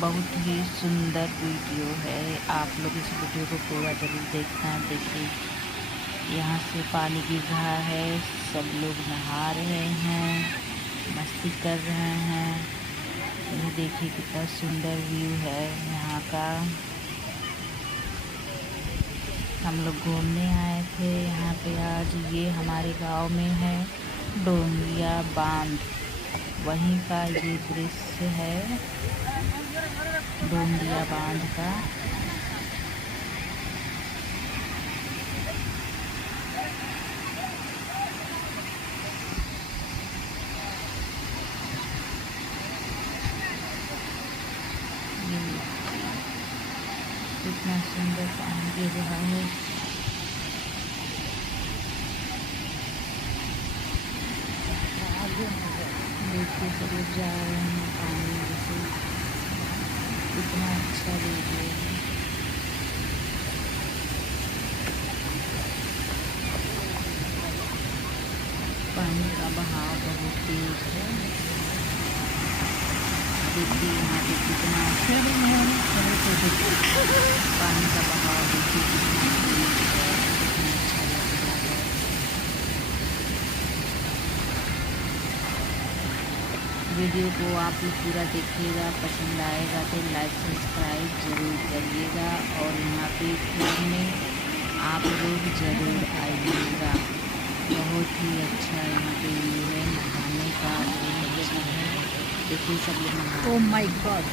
बहुत ही सुंदर वीडियो है। आप लोग इस वीडियो को पूरा ज़रूर देखना। देखिए यहाँ से पानी गिर रहा है, सब लोग नहा रहे हैं, मस्ती कर रहे हैं। ये देखिए कितना सुंदर व्यू है यहाँ का। हम लोग घूमने आए थे यहाँ पे आज। ये हमारे गांव में है डोंगिया बांध, वहीं का ये दृश्य है डोंगिया बांध का। ये कितना सुंदर पानी गिर रहा है। देखिए सब लोग जा रहे हैं पानी में से। कितना अच्छा वीडियो है। पानी का बहाव बहुत तेज है। देखिए यहाँ पे कितना पानी का बहाव देखिए कितना तेज है, कितना अच्छा लग रहा है। वीडियो को आप लोग पूरा देखिएगा, पसंद आएगा तो लाइक सब्सक्राइब ज़रूर करिएगा और यहाँ पे घूमने आप लोग ज़रूर आइएगा। बहुत ही अच्छा यहाँ पे व्यू है, नहाने का बहुत अच्छा है। देखिए सब लोग नहा। Oh my God!